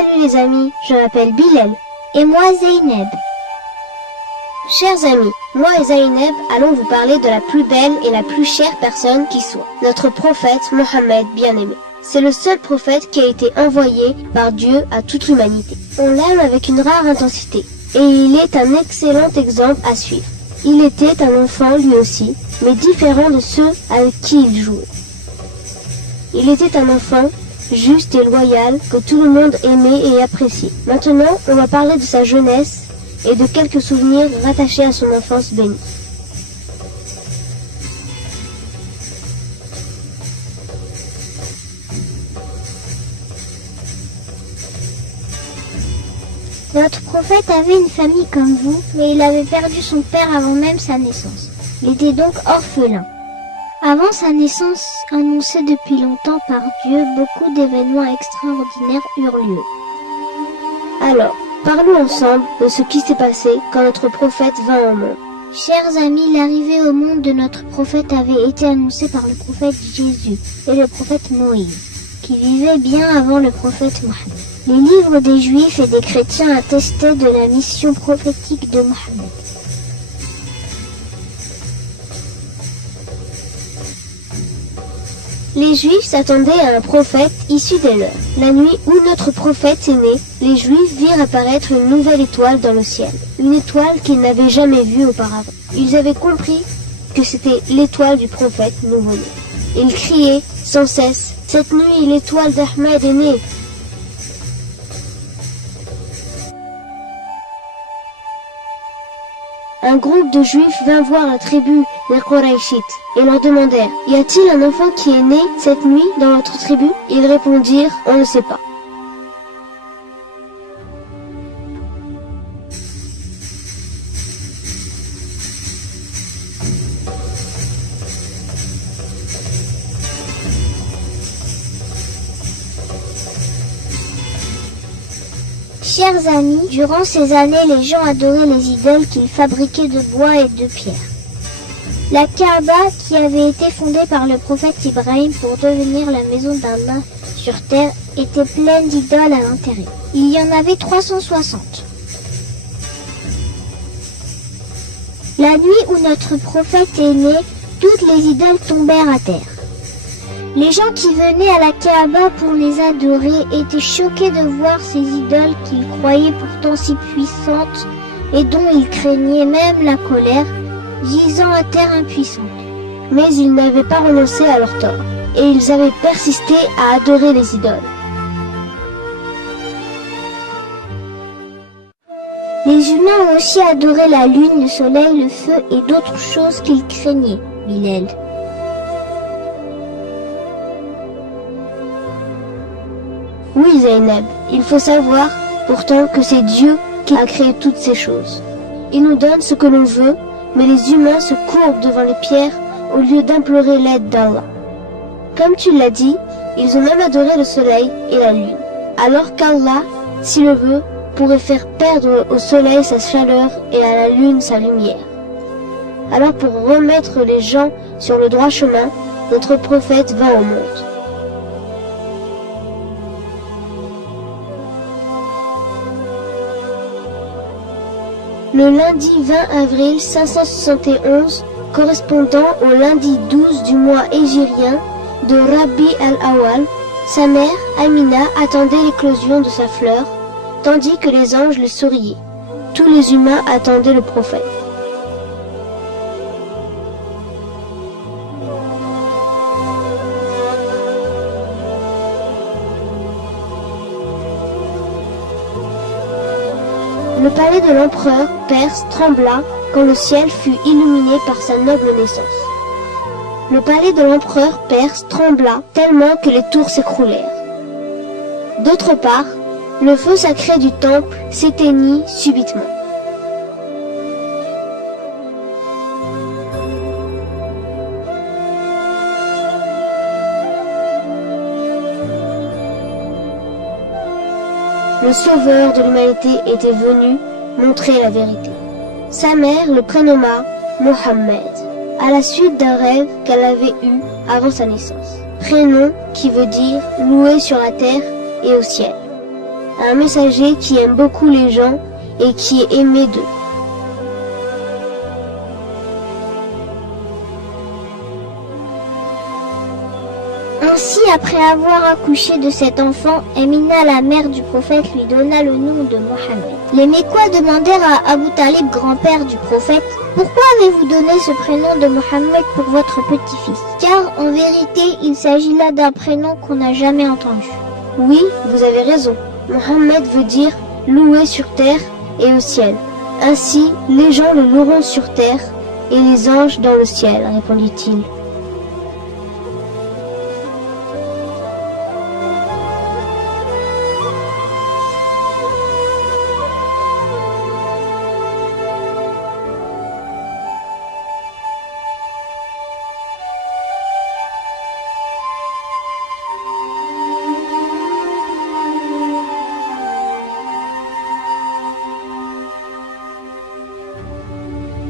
Salut les amis, je m'appelle Bilal. Et moi Zeynep. Chers amis, moi et Zeynep allons vous parler de la plus belle et la plus chère personne qui soit, notre prophète Mohammed bien-aimé. C'est le seul prophète qui a été envoyé par Dieu à toute l'humanité. On l'aime avec une rare intensité, et il est un excellent exemple à suivre. Il était un enfant lui aussi, mais différent de ceux avec qui il jouait. Il était un enfant juste et loyal que tout le monde aimait et appréciait. Maintenant, on va parler de sa jeunesse et de quelques souvenirs rattachés à son enfance bénie. Notre prophète avait une famille comme vous, mais il avait perdu son père avant même sa naissance. Il était donc orphelin. Avant sa naissance, annoncée depuis longtemps par Dieu, beaucoup d'événements extraordinaires eurent lieu. Alors, parlons ensemble de ce qui s'est passé quand notre prophète vint au monde. Chers amis, l'arrivée au monde de notre prophète avait été annoncée par le prophète Jésus et le prophète Moïse, qui vivaient bien avant le prophète Mohammed. Les livres des Juifs et des chrétiens attestaient de la mission prophétique de Mohammed. Les Juifs s'attendaient à un prophète issu des leurs. La nuit où notre prophète est né, les Juifs virent apparaître une nouvelle étoile dans le ciel. Une étoile qu'ils n'avaient jamais vue auparavant. Ils avaient compris que c'était l'étoile du prophète nouveau-né. Ils criaient sans cesse « Cette nuit, l'étoile d'Ahmed est née !» Un groupe de Juifs vint voir la tribu des Qurayshites et leur demandèrent « Y a-t-il un enfant qui est né cette nuit dans votre tribu ?» Ils répondirent « On ne sait pas. » Chers amis, durant ces années, les gens adoraient les idoles qu'ils fabriquaient de bois et de pierre. La Kaaba, qui avait été fondée par le prophète Ibrahim pour devenir la maison d'Allah sur terre, était pleine d'idoles à l'intérieur. Il y en avait 360. La nuit où notre prophète est né, toutes les idoles tombèrent à terre. Les gens qui venaient à la Kaaba pour les adorer étaient choqués de voir ces idoles qu'ils croyaient pourtant si puissantes et dont ils craignaient même la colère, gisant à terre impuissantes. Mais ils n'avaient pas renoncé à leur tort, et ils avaient persisté à adorer les idoles. Les humains ont aussi adoré la lune, le soleil, le feu et d'autres choses qu'ils craignaient, Bilal. Oui, Zeynep, il faut savoir pourtant que c'est Dieu qui a créé toutes ces choses. Il nous donne ce que l'on veut, mais les humains se courbent devant les pierres au lieu d'implorer l'aide d'Allah. Comme tu l'as dit, ils ont même adoré le soleil et la lune, alors qu'Allah, s'il le veut, pourrait faire perdre au soleil sa chaleur et à la lune sa lumière. Alors pour remettre les gens sur le droit chemin, notre prophète vint au monde. Le lundi 20 avril 571, correspondant au lundi 12 du mois hégirien de Rabi al-Awwal, sa mère, Amina, attendait l'éclosion de sa fleur, tandis que les anges le souriaient. Tous les humains attendaient le prophète. Le palais de l'empereur perse trembla quand le ciel fut illuminé par sa noble naissance. Le palais de l'empereur perse trembla tellement que les tours s'écroulèrent. D'autre part, le feu sacré du temple s'éteignit subitement. Le sauveur de l'humanité était venu montrer la vérité. Sa mère le prénomma Mohammed, à la suite d'un rêve qu'elle avait eu avant sa naissance. Prénom qui veut dire loué sur la terre et au ciel. un messager qui aime beaucoup les gens et qui est aimé d'eux. Ainsi, après avoir accouché de cet enfant, Amina, la mère du prophète, lui donna le nom de Mohammed. Les Mécois demandèrent à Abu Talib, grand-père du prophète, « Pourquoi avez-vous donné ce prénom de Mohammed pour votre petit-fils ?» Car, en vérité, il s'agit là d'un prénom qu'on n'a jamais entendu. Oui, vous avez raison. Mohammed veut dire « louer sur terre et au ciel ». Ainsi, les gens le loueront sur terre et les anges dans le ciel, répondit-il.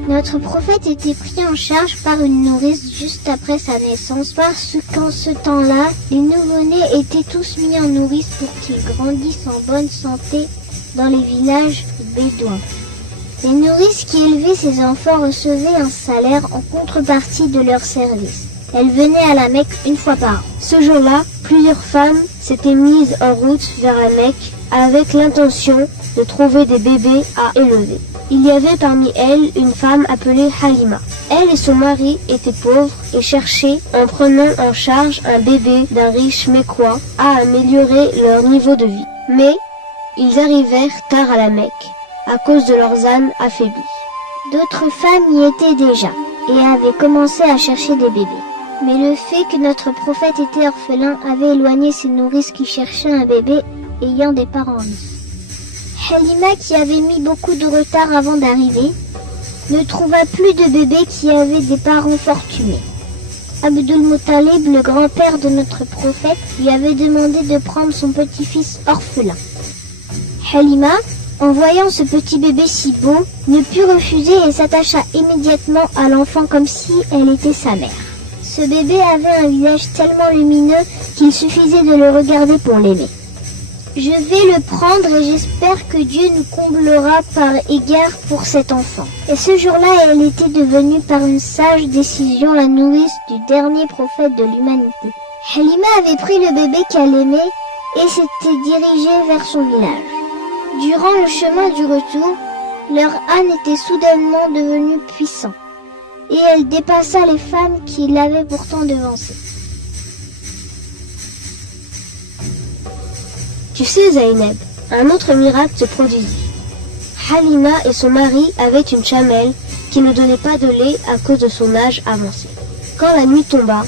Notre prophète était pris en charge par une nourrice juste après sa naissance parce qu'en ce temps-là, les nouveau-nés étaient tous mis en nourrice pour qu'ils grandissent en bonne santé dans les villages bédouins. Les nourrices qui élevaient ces enfants recevaient un salaire en contrepartie de leur service. Elles venaient à la Mecque une fois par an. Ce jour-là, plusieurs femmes s'étaient mises en route vers la Mecque avec l'intention de trouver des bébés à élever. Il y avait parmi elles une femme appelée Halima. Elle et son mari étaient pauvres et cherchaient, en prenant en charge un bébé d'un riche Mécois, à améliorer leur niveau de vie. Mais ils arrivèrent tard à la Mecque, à cause de leurs âmes affaiblies. D'autres femmes y étaient déjà et avaient commencé à chercher des bébés. Mais le fait que notre prophète était orphelin avait éloigné ces nourrices qui cherchaient un bébé ayant des parents riches. Halima, qui avait mis beaucoup de retard avant d'arriver, ne trouva plus de bébé qui avait des parents fortunés. Abdul Muttalib, le grand-père de notre prophète, lui avait demandé de prendre son petit-fils orphelin. Halima, en voyant ce petit bébé si beau, ne put refuser et s'attacha immédiatement à l'enfant comme si elle était sa mère. Ce bébé avait un visage tellement lumineux qu'il suffisait de le regarder pour l'aimer. Je vais le prendre et j'espère que Dieu nous comblera par égard pour cet enfant. Et ce jour-là, elle était devenue par une sage décision la nourrice du dernier prophète de l'humanité. Halima avait pris le bébé qu'elle aimait et s'était dirigée vers son village. Durant le chemin du retour, leur âne était soudainement devenu puissant et elle dépassa les femmes qui l'avaient pourtant devancée. Tu sais, Zaynab, un autre miracle se produisit. Halima et son mari avaient une chamelle qui ne donnait pas de lait à cause de son âge avancé. Quand la nuit tomba,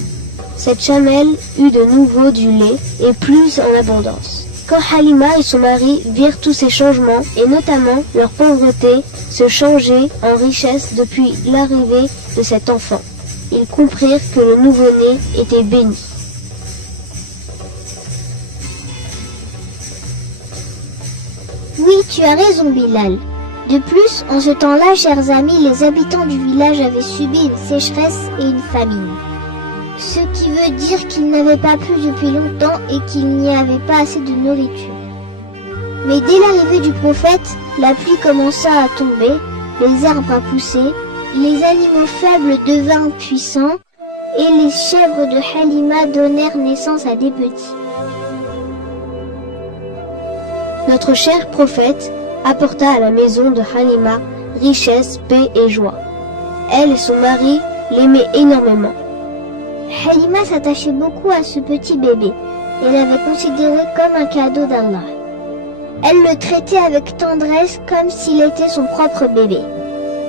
cette chamelle eut de nouveau du lait et plus en abondance. Quand Halima et son mari virent tous ces changements, et notamment leur pauvreté se changer en richesse depuis l'arrivée de cet enfant, ils comprirent que le nouveau-né était béni. Oui, tu as raison, Bilal. De plus, en ce temps-là, chers amis, les habitants du village avaient subi une sécheresse et une famine. Ce qui veut dire qu'ils n'avaient pas plu depuis longtemps et qu'il n'y avait pas assez de nourriture. Mais dès l'arrivée du prophète, la pluie commença à tomber, les arbres à pousser, les animaux faibles devinrent puissants et les chèvres de Halima donnèrent naissance à des petits. Notre cher prophète apporta à la maison de Halima richesse, paix et joie. Elle et son mari l'aimaient énormément. Halima s'attachait beaucoup à ce petit bébé et l'avait considéré comme un cadeau d'Allah. Elle le traitait avec tendresse comme s'il était son propre bébé.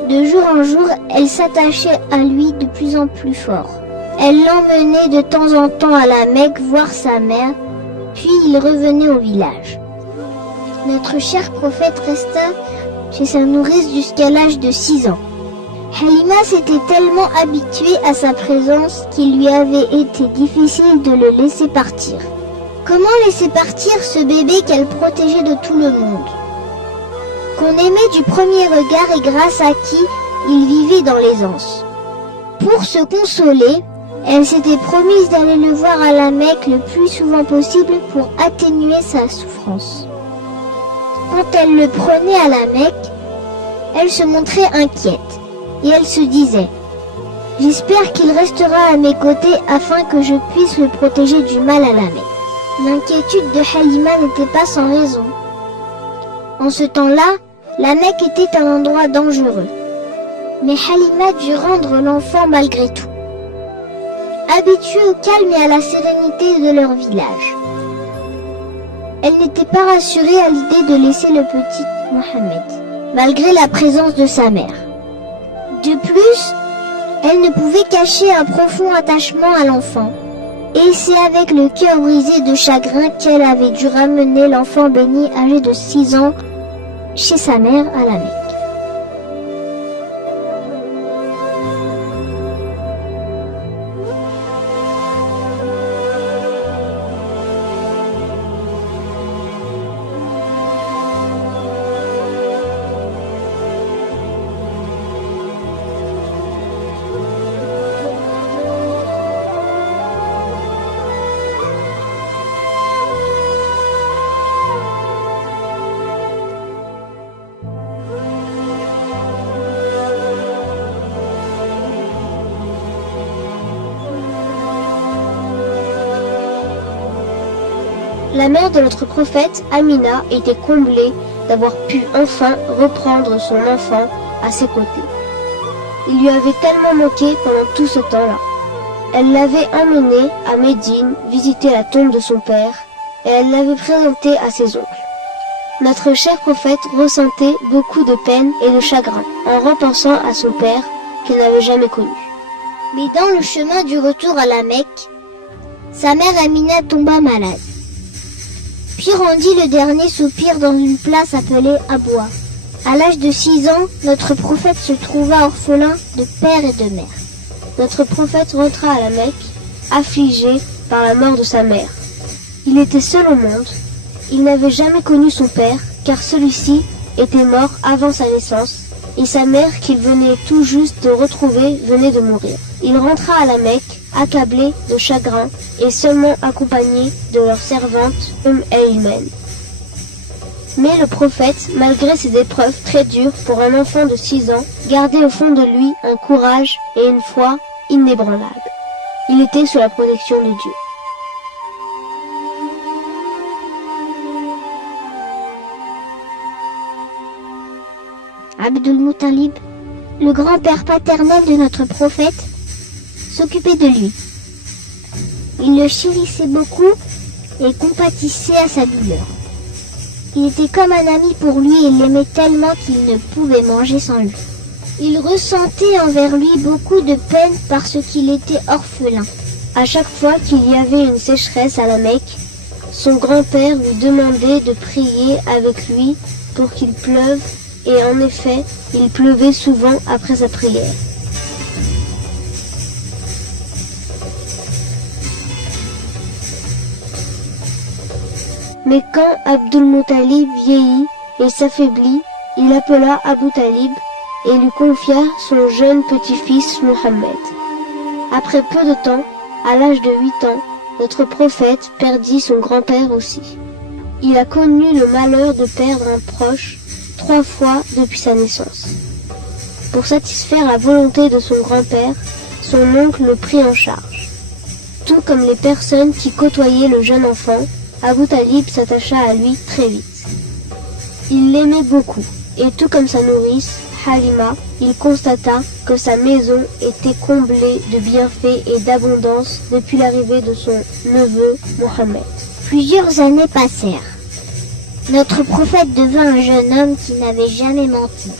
De jour en jour, elle s'attachait à lui de plus en plus fort. Elle l'emmenait de temps en temps à la Mecque voir sa mère, puis il revenait au village. Notre cher prophète resta chez sa nourrice jusqu'à l'âge de 6 ans. Halima s'était tellement habituée à sa présence qu'il lui avait été difficile de le laisser partir. Comment laisser partir ce bébé qu'elle protégeait de tout le monde, qu'on aimait du premier regard et grâce à qui il vivait dans l'aisance? Pour se consoler, elle s'était promise d'aller le voir à la Mecque le plus souvent possible pour atténuer sa souffrance. Quand elle le prenait à la Mecque, elle se montrait inquiète et elle se disait « J'espère qu'il restera à mes côtés afin que je puisse le protéger du mal à la Mecque. » L'inquiétude de Halima n'était pas sans raison. En ce temps-là, la Mecque était un endroit dangereux. Mais Halima dut rendre l'enfant malgré tout. Habituée au calme et à la sérénité de leur village, elle n'était pas rassurée à l'idée de laisser le petit Mohammed, malgré la présence de sa mère. De plus, elle ne pouvait cacher un profond attachement à l'enfant. Et c'est avec le cœur brisé de chagrin qu'elle avait dû ramener l'enfant béni âgé de 6 ans chez sa mère à la Mecque. La mère de notre prophète, Amina, était comblée d'avoir pu enfin reprendre son enfant à ses côtés. Il lui avait tellement manqué pendant tout ce temps-là. Elle l'avait emmené à Médine visiter la tombe de son père et elle l'avait présenté à ses oncles. Notre cher prophète ressentait beaucoup de peine et de chagrin en repensant à son père qu'il n'avait jamais connu. Mais dans le chemin du retour à la Mecque, sa mère Amina tomba malade. Puis rendit le dernier soupir dans une place appelée Abwa. À l'âge de 6 ans, notre prophète se trouva orphelin de père et de mère. Notre prophète rentra à la Mecque, affligé par la mort de sa mère. Il était seul au monde. Il n'avait jamais connu son père, car celui-ci était mort avant sa naissance, et sa mère, qu'il venait tout juste de retrouver, venait de mourir. Il rentra à la Mecque, accablé de chagrin et seulement accompagné de leur servante Ayman. Mais le prophète, malgré ses épreuves très dures pour un enfant de 6 ans, gardait au fond de lui un courage et une foi inébranlables. Il était sous la protection de Dieu. Abdul Muttalib, le grand-père paternel de notre prophète, s'occupait de lui. Il le chérissait beaucoup et compatissait à sa douleur. Il était comme un ami pour lui et l'aimait tellement qu'il ne pouvait manger sans lui. Il ressentait envers lui beaucoup de peine parce qu'il était orphelin. À chaque fois qu'il y avait une sécheresse à la Mecque, son grand-père lui demandait de prier avec lui pour qu'il pleuve, et en effet, il pleuvait souvent après sa prière. Mais quand Abdul Muttalib vieillit et s'affaiblit, il appela Abu Talib et lui confia son jeune petit-fils Mohammed. Après peu de temps, à l'âge de 8 ans, notre prophète perdit son grand-père aussi. Il a connu le malheur de perdre un proche 3 fois depuis sa naissance. Pour satisfaire la volonté de son grand-père, son oncle le prit en charge. Tout comme les personnes qui côtoyaient le jeune enfant, Abu Talib s'attacha à lui très vite. Il l'aimait beaucoup, et tout comme sa nourrice, Halima, il constata que sa maison était comblée de bienfaits et d'abondance depuis l'arrivée de son neveu Mohammed. Plusieurs années passèrent. Notre prophète devint un jeune homme qui n'avait jamais menti,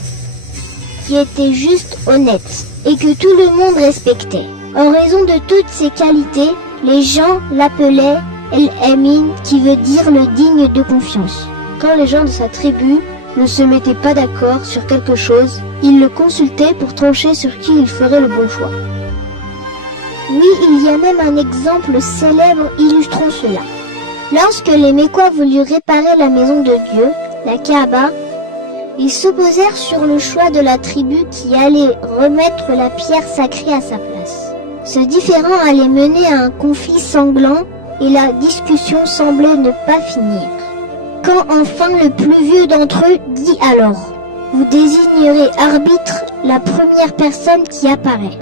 qui était juste honnête et que tout le monde respectait. En raison de toutes ses qualités, les gens l'appelaient El-Amin, qui veut dire le digne de confiance. Quand les gens de sa tribu ne se mettaient pas d'accord sur quelque chose, il le consultait pour trancher sur qui il ferait le bon choix. Oui, il y a même un exemple célèbre illustrant cela. Lorsque les Mécois voulurent réparer la maison de Dieu, la Kaaba, ils s'opposèrent sur le choix de la tribu qui allait remettre la pierre sacrée à sa place. Ce différend allait mener à un conflit sanglant et la discussion semblait ne pas finir. Quand enfin le plus vieux d'entre eux dit alors: vous désignerez arbitre la première personne qui apparaît.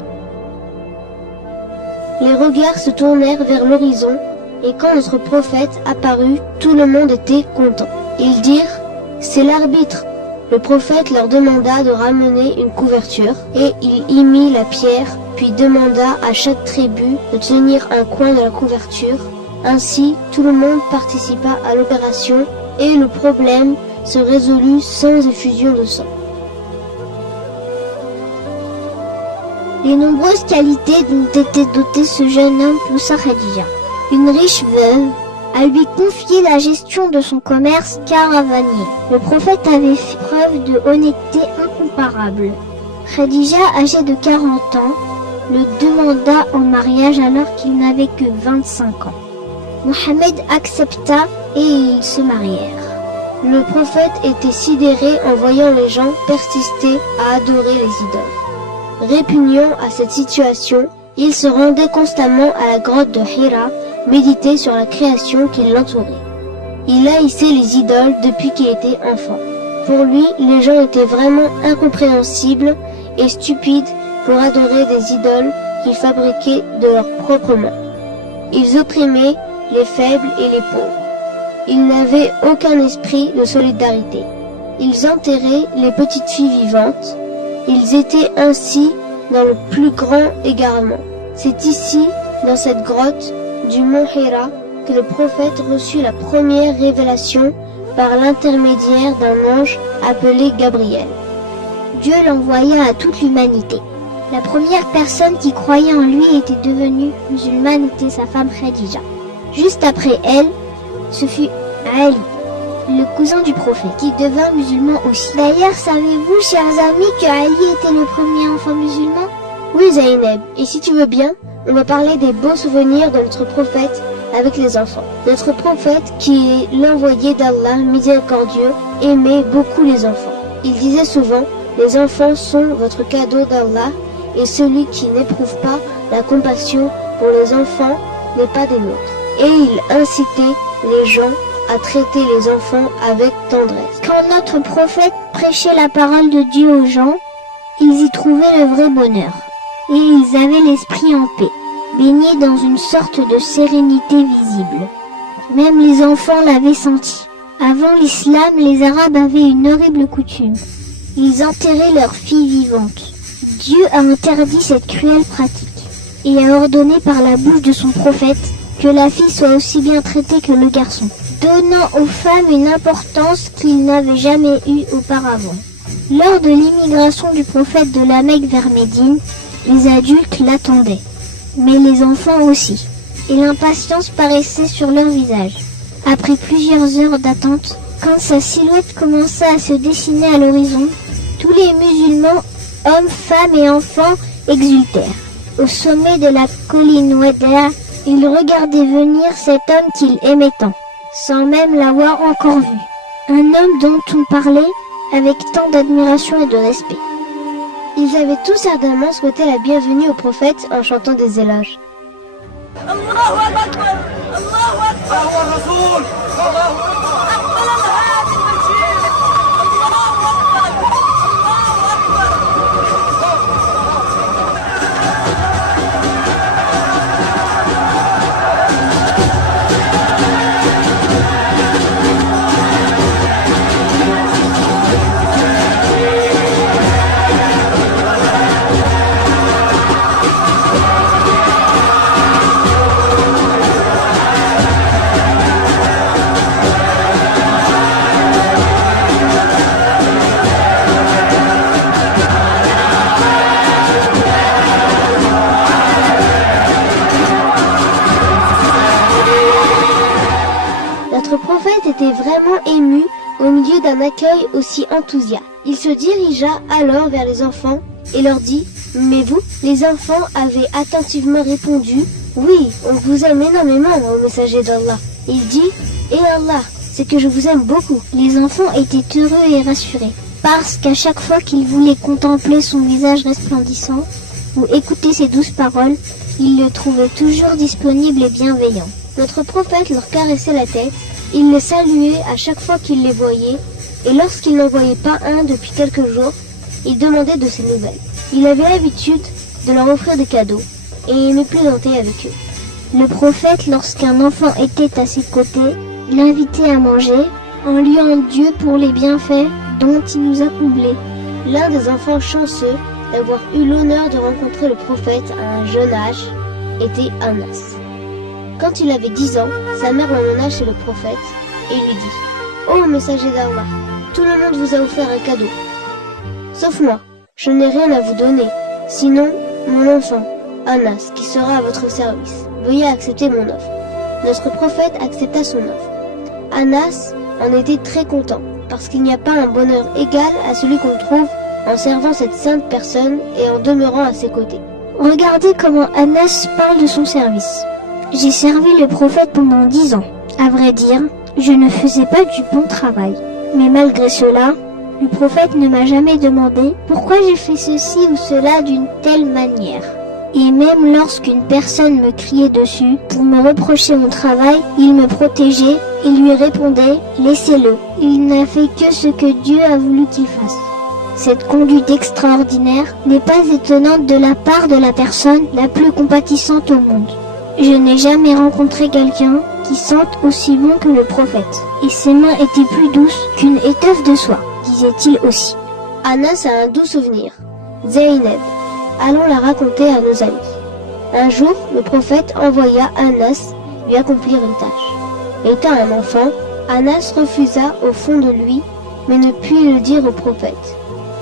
Les regards se tournèrent vers l'horizon, et quand notre prophète apparut, tout le monde était content. Ils dirent: c'est l'arbitre. Le prophète leur demanda de ramener une couverture, et il y mit la pierre, puis demanda à chaque tribu de tenir un coin de la couverture. Ainsi, tout le monde participa à l'opération, et le problème se résolut sans effusion de sang. Les nombreuses qualités dont était doté ce jeune homme poussa Khadija, une riche veuve, à lui confier la gestion de son commerce caravanier. Le prophète avait fait preuve de honnêteté incomparable. Khadija, âgée de 40 ans, le demanda en mariage alors qu'il n'avait que 25 ans. Mohammed accepta et ils se marièrent. Le prophète était sidéré en voyant les gens persister à adorer les idoles. Répugnant à cette situation, il se rendait constamment à la grotte de Hira, méditer sur la création qui l'entourait. Il haïssait les idoles depuis qu'il était enfant. Pour lui, les gens étaient vraiment incompréhensibles et stupides pour adorer des idoles qu'ils fabriquaient de leurs propres mains. Ils opprimaient les faibles et les pauvres. Ils n'avaient aucun esprit de solidarité. Ils enterraient les petites filles vivantes. Ils étaient ainsi dans le plus grand égarement. C'est ici, dans cette grotte du mont Hira, que le prophète reçut la première révélation par l'intermédiaire d'un ange appelé Gabriel. Dieu l'envoya à toute l'humanité. La première personne qui croyait en lui était devenue musulmane était sa femme Khadija. Juste après elle, ce fut Ali, le cousin du prophète, qui devint musulman aussi. D'ailleurs, savez-vous, chers amis, que Ali était le premier enfant musulman? Oui, Zainab, et si tu veux bien, on va parler des beaux souvenirs de notre prophète avec les enfants. Notre prophète, qui est l'envoyé d'Allah miséricordieux, aimait beaucoup les enfants. Il disait souvent: les enfants sont votre cadeau d'Allah, et celui qui n'éprouve pas la compassion pour les enfants n'est pas des nôtres. Et il incitait les gens à traiter les enfants avec tendresse. Quand notre prophète prêchait la parole de Dieu aux gens, ils y trouvaient le vrai bonheur. Et ils avaient l'esprit en paix, baignés dans une sorte de sérénité visible. Même les enfants l'avaient senti. Avant l'islam, les Arabes avaient une horrible coutume. Ils enterraient leurs filles vivantes. Dieu a interdit cette cruelle pratique et a ordonné par la bouche de son prophète que la fille soit aussi bien traitée que le garçon, donnant aux femmes une importance qu'ils n'avaient jamais eue auparavant. Lors de l'immigration du prophète de la Mecque vers Médine, les adultes l'attendaient, mais les enfants aussi, et l'impatience paraissait sur leur visage. Après plusieurs heures d'attente, quand sa silhouette commença à se dessiner à l'horizon, tous les musulmans, hommes, femmes et enfants, exultèrent. Au sommet de la colline Wada, ils regardaient venir cet homme qu'ils aimaient tant, sans même l'avoir encore vu. Un homme dont on parlait avec tant d'admiration et de respect. Ils avaient tous ardemment souhaité la bienvenue au prophète en chantant des éloges. Notre prophète était vraiment ému au milieu d'un accueil aussi enthousiaste. Il se dirigea alors vers les enfants et leur dit: mais vous, les enfants, avez attentivement répondu: oui, on vous aime énormément, ô messager d'Allah. Il dit: et Allah, c'est que je vous aime beaucoup. Les enfants étaient heureux et rassurés, parce qu'à chaque fois qu'ils voulaient contempler son visage resplendissant ou écouter ses douces paroles, ils le trouvaient toujours disponible et bienveillant. Notre prophète leur caressait la tête Il les saluait à chaque fois qu'il les voyait, et lorsqu'il n'en voyait pas un depuis quelques jours, il demandait de ses nouvelles. Il avait l'habitude de leur offrir des cadeaux, et il aimait plaisanter avec eux. Le prophète, lorsqu'un enfant était à ses côtés, l'invitait à manger, en louant Dieu pour les bienfaits dont il nous a comblés. L'un des enfants chanceux d'avoir eu l'honneur de rencontrer le prophète à un jeune âge était Anas. Quand il avait 10 ans, sa mère l'emmena chez le prophète et lui dit « Ô messager d'Allah, tout le monde vous a offert un cadeau. Sauf moi, je n'ai rien à vous donner, sinon mon enfant, Anas, qui sera à votre service. Veuillez accepter mon offre. » Notre prophète accepta son offre. Anas en était très content, parce qu'il n'y a pas un bonheur égal à celui qu'on trouve en servant cette sainte personne et en demeurant à ses côtés. Regardez comment Anas parle de son service. J'ai servi le prophète pendant 10 ans. À vrai dire, je ne faisais pas du bon travail. Mais malgré cela, le prophète ne m'a jamais demandé pourquoi j'ai fait ceci ou cela d'une telle manière. Et même lorsqu'une personne me criait dessus pour me reprocher mon travail, il me protégeait et lui répondait « Laissez-le, il n'a fait que ce que Dieu a voulu qu'il fasse ». Cette conduite extraordinaire n'est pas étonnante de la part de la personne la plus compatissante au monde. Je n'ai jamais rencontré quelqu'un qui sente aussi bon que le prophète. Et ses mains étaient plus douces qu'une étoffe de soie, disait-il aussi. Anas a un doux souvenir. Zaynab. Allons la raconter à nos amis. Un jour, le prophète envoya Anas lui accomplir une tâche. Étant un enfant, Anas refusa au fond de lui, mais ne put le dire au prophète,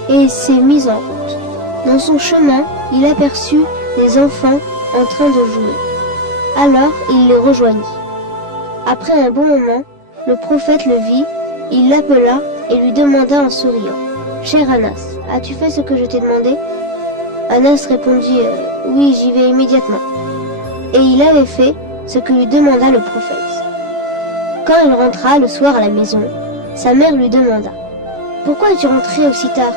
et s'est mis en route. Dans son chemin, il aperçut des enfants en train de jouer. Alors il les rejoignit. Après un bon moment, le prophète le vit, il l'appela et lui demanda en souriant « Cher Anas, as-tu fait ce que je t'ai demandé ?» Anas répondit « Oui, j'y vais immédiatement. » Et il avait fait ce que lui demanda le prophète. Quand il rentra le soir à la maison, sa mère lui demanda « Pourquoi es-tu rentré aussi tard ?»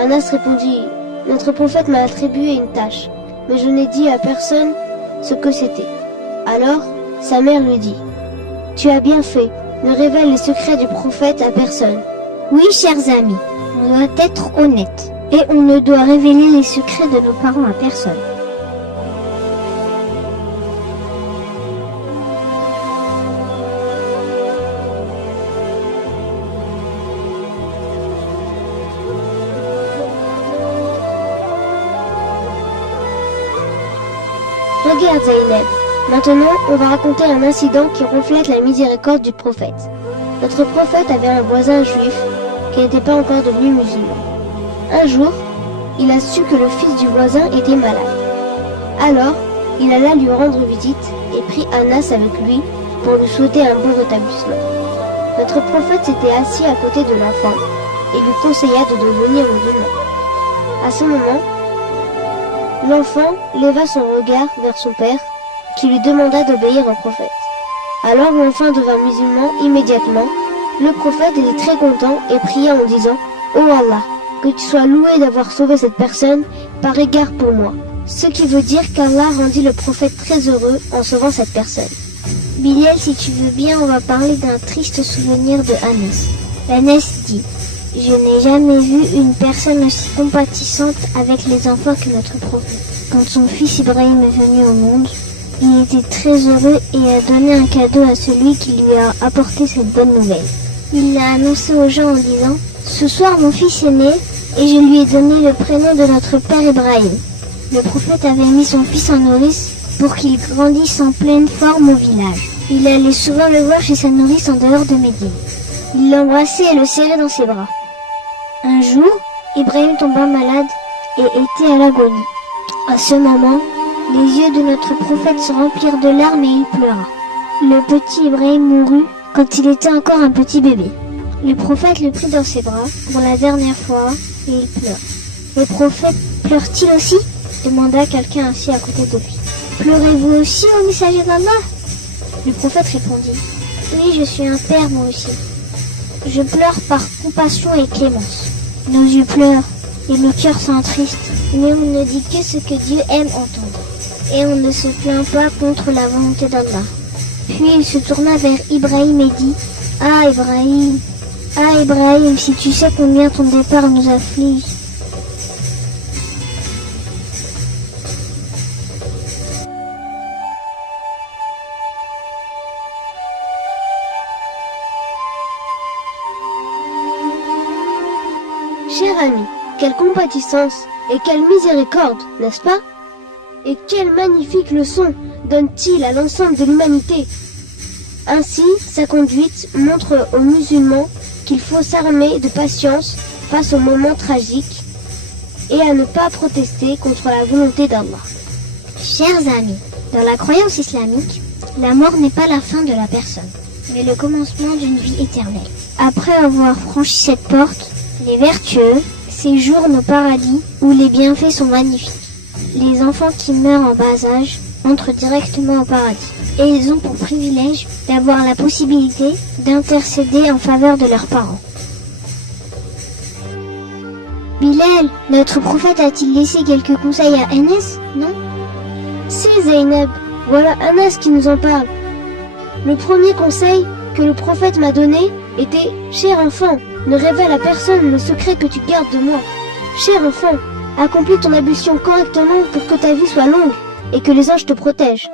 Anas répondit « Notre prophète m'a attribué une tâche, mais je n'ai dit à personne ce que c'était. » Alors, sa mère lui dit « Tu as bien fait, ne révèle les secrets du prophète à personne. » Oui, chers amis, on doit être honnête et on ne doit révéler les secrets de nos parents à personne. Regarde Zaynab. Maintenant, on va raconter un incident qui reflète la miséricorde du prophète. Notre prophète avait un voisin juif qui n'était pas encore devenu musulman. Un jour, il a su que le fils du voisin était malade. Alors, il alla lui rendre visite et prit Anas avec lui pour lui souhaiter un bon rétablissement. Notre prophète s'était assis à côté de l'enfant et lui conseilla de devenir musulman. À ce moment, l'enfant leva son regard vers son père qui lui demanda d'obéir au prophète. Alors l'enfant devint musulman immédiatement. Le prophète était très content et pria en disant « Oh Allah, que tu sois loué d'avoir sauvé cette personne par égard pour moi. » Ce qui veut dire qu'Allah rendit le prophète très heureux en sauvant cette personne. Bilal, si tu veux bien, on va parler d'un triste souvenir de Anas. Anas dit « Je n'ai jamais vu une personne aussi compatissante avec les enfants que notre prophète. Quand son fils Ibrahim est venu au monde, il était très heureux et a donné un cadeau à celui qui lui a apporté cette bonne nouvelle. Il l'a annoncé aux gens en disant « Ce soir mon fils est né et je lui ai donné le prénom de notre père Ibrahim. » Le prophète avait mis son fils en nourrice pour qu'il grandisse en pleine forme au village. Il allait souvent le voir chez sa nourrice en dehors de Médine. Il l'embrassait et le serrait dans ses bras. Un jour, Ibrahim tomba malade et était à l'agonie. À ce moment, les yeux de notre prophète se remplirent de larmes et il pleura. Le petit Ibrahim mourut quand il était encore un petit bébé. Le prophète le prit dans ses bras pour la dernière fois et il pleura. Le prophète pleure-t-il aussi ? Demanda quelqu'un assis à côté de lui. Pleurez-vous aussi, ô messager d'Allah ? Le prophète répondit. Oui, je suis un père moi aussi. Je pleure par compassion et clémence. Nos yeux pleurent et nos cœurs s'entristent, mais on ne dit que ce que Dieu aime entendre. Et on ne se plaint pas contre la volonté d'Allah. Puis il se tourna vers Ibrahim et dit « Ah Ibrahim, si tu sais combien ton départ nous afflige. » Cher ami, quelle compatissance et quelle miséricorde, n'est-ce pas? Et quelle magnifique leçon donne-t-il à l'ensemble de l'humanité? Ainsi, sa conduite montre aux musulmans qu'il faut s'armer de patience face aux moments tragiques et à ne pas protester contre la volonté d'Allah. Chers amis, dans la croyance islamique, la mort n'est pas la fin de la personne, mais le commencement d'une vie éternelle. Après avoir franchi cette porte, les vertueux séjournent au paradis où les bienfaits sont magnifiques. Les enfants qui meurent en bas âge entrent directement au paradis et ils ont pour privilège d'avoir la possibilité d'intercéder en faveur de leurs parents. Bilal, notre prophète a-t-il laissé quelques conseils à Anas? Non? C'est Zaynab, voilà Anas qui nous en parle. Le premier conseil que le prophète m'a donné était « Cher enfant, ne révèle à personne le secret que tu gardes de moi. Cher enfant, accomplis ton ablution correctement pour que ta vie soit longue et que les anges te protègent.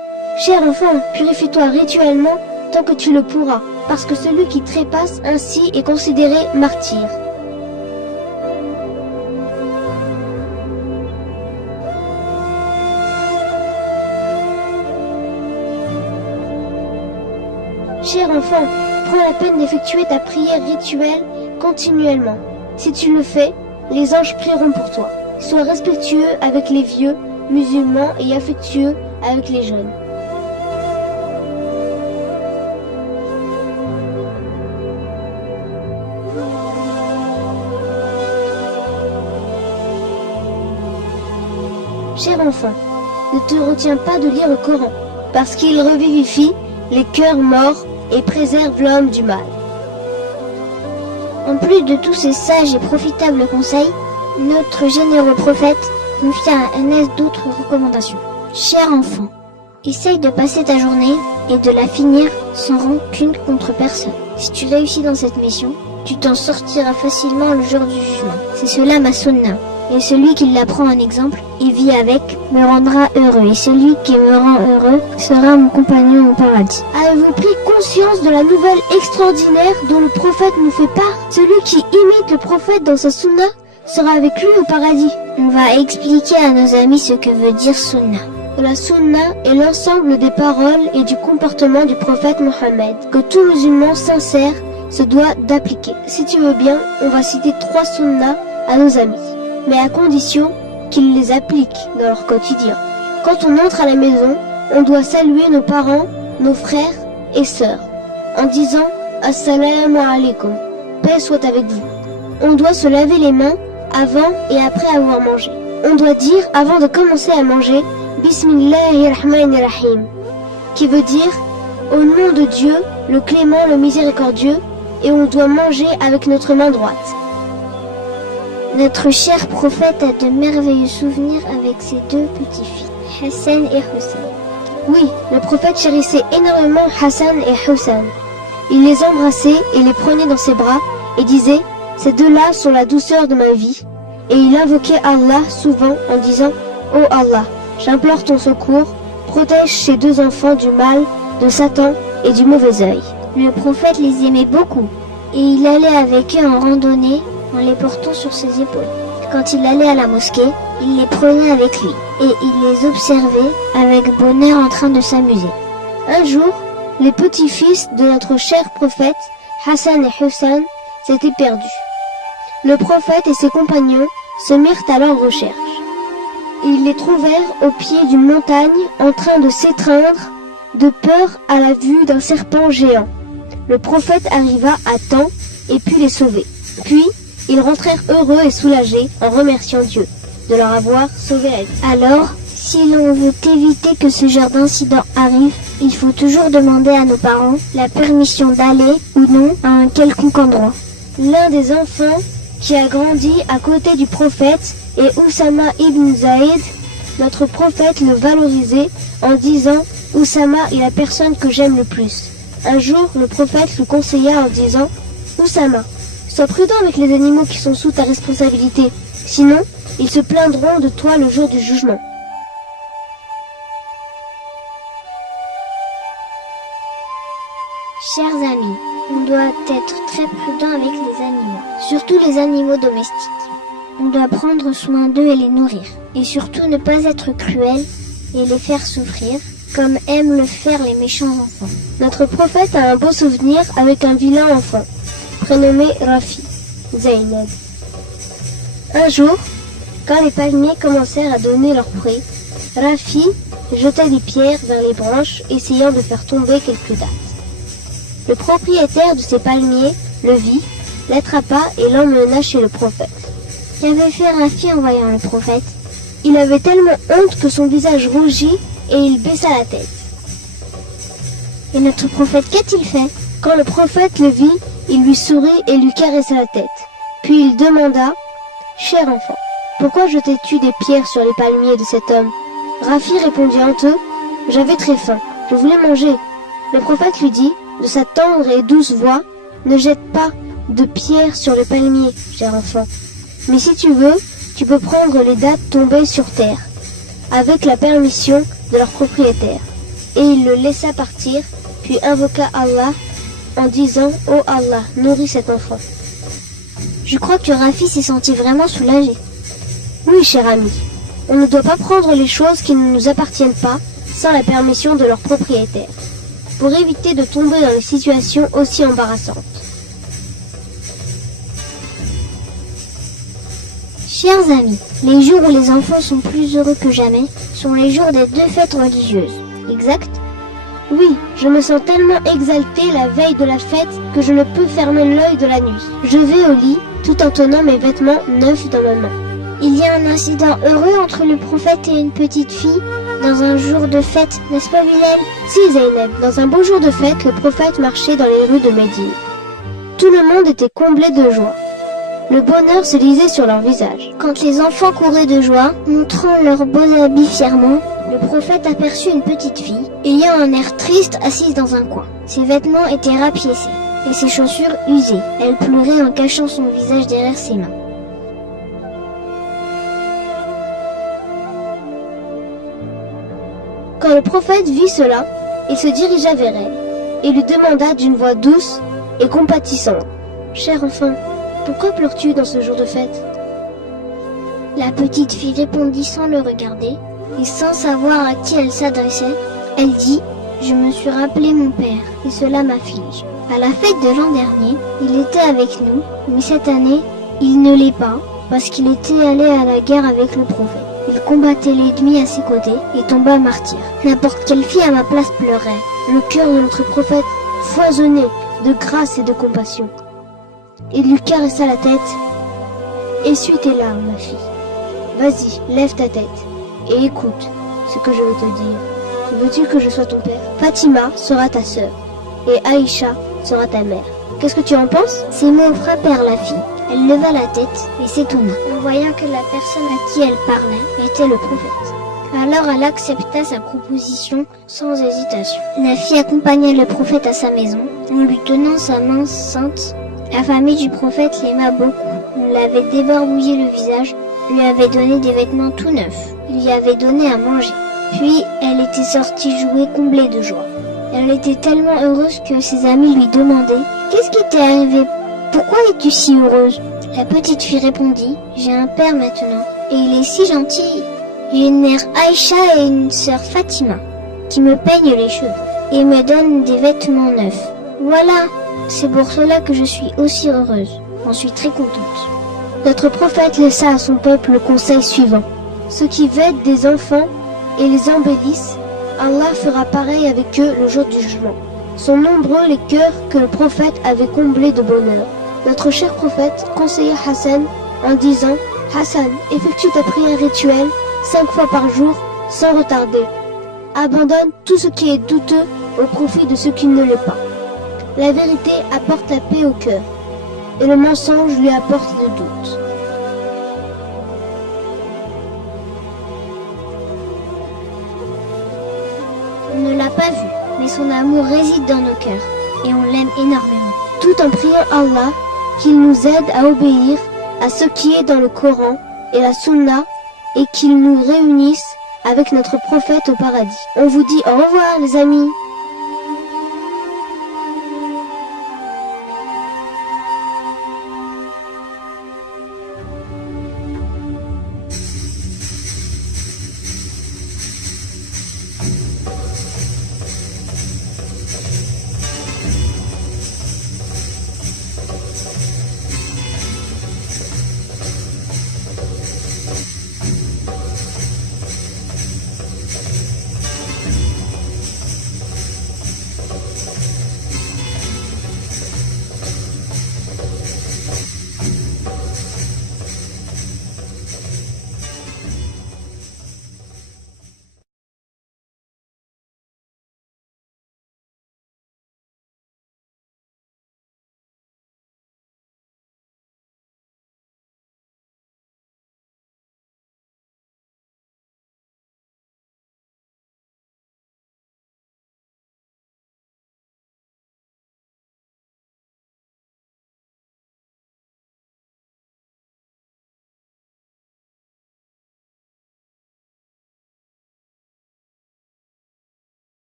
Cher enfant, purifie-toi rituellement tant que tu le pourras, parce que celui qui trépasse ainsi est considéré martyr. » Cher enfant, prends la peine d'effectuer ta prière rituelle continuellement. Si tu le fais, les anges prieront pour toi. Sois respectueux avec les vieux, musulmans et affectueux avec les jeunes. Cher enfant, ne te retiens pas de lire le Coran, parce qu'il revivifie les cœurs morts et préserve l'homme du mal. En plus de tous ces sages et profitables conseils, notre généreux prophète confia à Anas d'autres recommandations. Cher enfant, essaye de passer ta journée et de la finir sans rancune contre personne. Si tu réussis dans cette mission, tu t'en sortiras facilement le jour du jugement. C'est cela ma sunna. Et celui qui la prend en exemple et vit avec me rendra heureux. Et celui qui me rend heureux sera mon compagnon au paradis. Avez-vous pris conscience de la nouvelle extraordinaire dont le prophète nous fait part? Celui qui imite le prophète dans sa sunna sera avec lui au paradis. On va expliquer à nos amis ce que veut dire sunna. La sunna est l'ensemble des paroles et du comportement du prophète Mohammed que tout musulman sincère se doit d'appliquer. Si tu veux bien, on va citer 3 sunnas à nos amis, mais à condition qu'ils les appliquent dans leur quotidien. Quand on entre à la maison, on doit saluer nos parents, nos frères et sœurs, en disant « Assalamu alaikum », paix soit avec vous. On doit se laver les mains avant et après avoir mangé. On doit dire avant de commencer à manger « Bismillahirrahmanirrahim », qui veut dire « Au nom de Dieu, le clément, le miséricordieux », et on doit manger avec notre main droite. Notre cher prophète a de merveilleux souvenirs avec ses 2 petits-fils, Hassan et Hussein. Oui, le prophète chérissait énormément Hassan et Hussein. Il les embrassait et les prenait dans ses bras et disait « Ces 2-là sont la douceur de ma vie ». Et il invoquait Allah souvent en disant « Oh Allah, j'implore ton secours, protège ces 2 enfants du mal, de Satan et du mauvais œil. » Le prophète les aimait beaucoup et il allait avec eux en randonnée en les portant sur ses épaules. Quand il allait à la mosquée, il les prenait avec lui et il les observait avec bonheur en train de s'amuser. Un jour, les petits-fils de notre cher prophète, Hassan et Hussein, s'étaient perdus. Le prophète et ses compagnons se mirent à leur recherche. Ils les trouvèrent au pied d'une montagne en train de s'étreindre de peur à la vue d'un serpent géant. Le prophète arriva à temps et put les sauver. Puis, ils rentrèrent heureux et soulagés en remerciant Dieu de leur avoir sauvé la vie. Alors, si l'on veut éviter que ce genre d'incident arrive, il faut toujours demander à nos parents la permission d'aller ou non à un quelconque endroit. L'un des enfants qui a grandi à côté du prophète est Oussama ibn Zaïd. Notre prophète le valorisait en disant Oussama est la personne que j'aime le plus. » Un jour, le prophète lui conseilla en disant « Oussama, sois prudent avec les animaux qui sont sous ta responsabilité, sinon ils se plaindront de toi le jour du jugement. » Chers amis, on doit être très prudent avec les animaux, surtout les animaux domestiques. On doit prendre soin d'eux et les nourrir, et surtout ne pas être cruel et les faire souffrir, comme aiment le faire les méchants enfants. Notre prophète a un beau souvenir avec un vilain enfant, prénommé Rafi, Zaynab. Un jour, quand les palmiers commencèrent à donner leurs fruits, Rafi jetait des pierres vers les branches, essayant de faire tomber quelques dattes. Le propriétaire de ces palmiers le vit, l'attrapa et l'emmena chez le prophète. Qu'avait fait Rafi en voyant le prophète? Il avait tellement honte que son visage rougit et il baissa la tête. Et notre prophète, qu'a-t-il fait? Quand le prophète le vit, il lui sourit et lui caressa la tête. Puis il demanda « Cher enfant, pourquoi jetais-tu des pierres sur les palmiers de cet homme ?» Rafi répondit honteux « J'avais très faim, je voulais manger. » Le prophète lui dit de sa tendre et douce voix « Ne jette pas de pierres sur les palmiers, cher enfant. Mais si tu veux, tu peux prendre les dattes tombées sur terre, avec la permission de leur propriétaire. » Et il le laissa partir, puis invoqua Allah en disant « Oh Allah, nourris cet enfant. » Je crois que Rafi s'est senti vraiment soulagé. Oui, cher ami, on ne doit pas prendre les choses qui ne nous appartiennent pas sans la permission de leur propriétaire, pour éviter de tomber dans des situations aussi embarrassantes. Chers amis, les jours où les enfants sont plus heureux que jamais sont les jours des 2 fêtes religieuses. Exact? Oui, je me sens tellement exaltée la veille de la fête que je ne peux fermer l'œil de la nuit. Je vais au lit tout en tenant mes vêtements neufs dans ma main. Il y a un incident heureux entre le prophète et une petite fille dans un jour de fête, n'est-ce pas Bilal? Si Zaynab, dans un beau jour de fête, le prophète marchait dans les rues de Médine. Tout le monde était comblé de joie. Le bonheur se lisait sur leur visage. Quand les enfants couraient de joie, montrant leurs beaux habits fièrement, le prophète aperçut une petite fille, ayant un air triste assise dans un coin. Ses vêtements étaient rapiécés, et ses chaussures usées. Elle pleurait en cachant son visage derrière ses mains. Quand le prophète vit cela, il se dirigea vers elle, et lui demanda d'une voix douce et compatissante. « Cher enfant, pourquoi pleures-tu dans ce jour de fête ?» La petite fille répondit sans le regarder, et sans savoir à qui elle s'adressait. Elle dit « Je me suis rappelé mon père, et cela m'afflige. À la fête de l'an dernier, il était avec nous, mais cette année, il ne l'est pas, parce qu'il était allé à la guerre avec le prophète. Il combattait l'ennemi à ses côtés et tomba martyr. N'importe quelle fille à ma place pleurait. » Le cœur de notre prophète foisonnait de grâce et de compassion. Il lui caressa la tête. « Essuie tes larmes, ma fille. Vas-y, lève ta tête et écoute ce que je veux te dire. Veux-tu que je sois ton père? Fatima sera ta sœur et Aïcha sera ta mère. Qu'est-ce que tu en penses ?» Ces mots frappèrent la fille. Elle leva la tête et s'étonna, en voyant que la personne à qui elle parlait était le prophète. Alors elle accepta sa proposition sans hésitation. La fille accompagna le prophète à sa maison, en lui tenant sa main sainte. La famille du prophète l'aima beaucoup. On l'avait débarbouillé le visage, lui avait donné des vêtements tout neufs, il lui avait donné à manger. Puis elle était sortie jouer comblée de joie. Elle était tellement heureuse que ses amis lui demandaient « Qu'est-ce qui t'est arrivé? Pourquoi es-tu si heureuse ?» La petite fille répondit « J'ai un père maintenant, et il est si gentil. J'ai une mère Aïcha et une sœur Fatima, qui me peignent les cheveux, et me donnent des vêtements neufs. Voilà, c'est pour cela que je suis aussi heureuse. J'en suis très contente. » Notre prophète laissa à son peuple le conseil suivant. Ceux qui vêtent des enfants et les embellissent, Allah fera pareil avec eux le jour du jugement. Sont nombreux les cœurs que le prophète avait comblés de bonheur. Notre cher prophète conseilla Hassan en disant « Hassan, effectue ta prière rituelle 5 fois par jour sans retarder. Abandonne tout ce qui est douteux au profit de ce qui ne l'est pas. La vérité apporte la paix au cœur et le mensonge lui apporte le doute. » On ne l'a pas vu, mais son amour réside dans nos cœurs et on l'aime énormément. Tout en priant Allah qu'il nous aide à obéir à ce qui est dans le Coran et la Sunna et qu'il nous réunisse avec notre prophète au paradis. On vous dit au revoir les amis.